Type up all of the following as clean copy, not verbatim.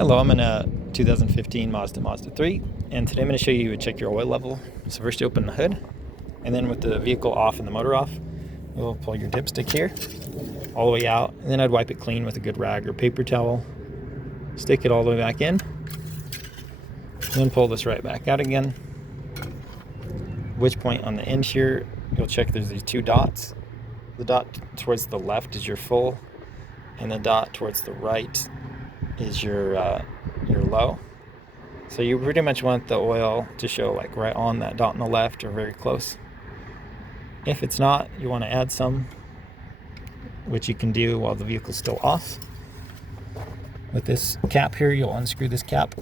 Hello, I'm in a 2015 Mazda Mazda 3, and today I'm going to show you how to check your oil level. So first you open the hood, and then with the vehicle off and the motor off, you'll pull your dipstick here, all the way out, and then I'd wipe it clean with a good rag or paper towel, stick it all the way back in, and then pull this right back out again. At which point on the end here, you'll check there's these two dots. The dot towards the left is your full, and the dot towards the right is your low. So you pretty much want the oil to show like right on that dot on the left or very close. If it's not, you want to add some, which you can do while the vehicle's still off. With this cap here, you'll unscrew this cap,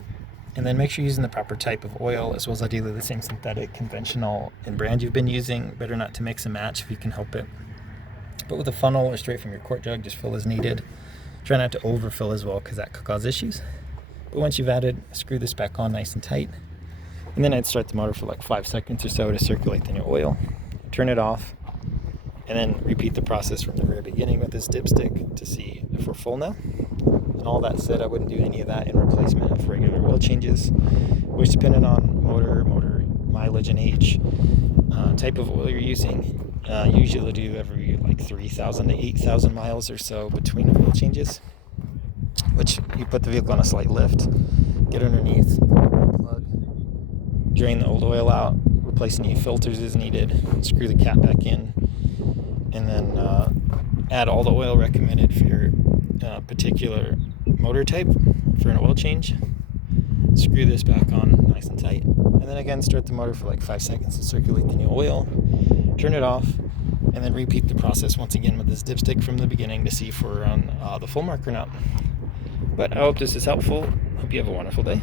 and then make sure you're using the proper type of oil, as well as ideally the same synthetic, conventional, and brand you've been using. Better not to mix and match if you can help it. But with a funnel or straight from your quart jug, just fill as needed. Try not to overfill as well, because that could cause issues. But once you've added, screw this back on nice and tight. And then I'd start the motor for like 5 seconds or so to circulate the new oil. Turn it off, and then repeat the process from the very beginning with this dipstick to see if we're full now. And all that said, I wouldn't do any of that in replacement of regular oil changes, which depending on motor mileage and age, type of oil you're using, usually do every like 3,000 to 8,000 miles or so between oil changes, which you put the vehicle on a slight lift, get underneath, plug, drain the old oil out, replace new filters as needed, screw the cap back in, and then add all the oil recommended for your particular motor type for an oil change. Screw this back on nice and tight, and then again start the motor for like 5 seconds to circulate the new oil, turn it off, and then repeat the process once again with this dipstick from the beginning to see if we're on the full mark or not. But I hope this is helpful. Hope you have a wonderful day.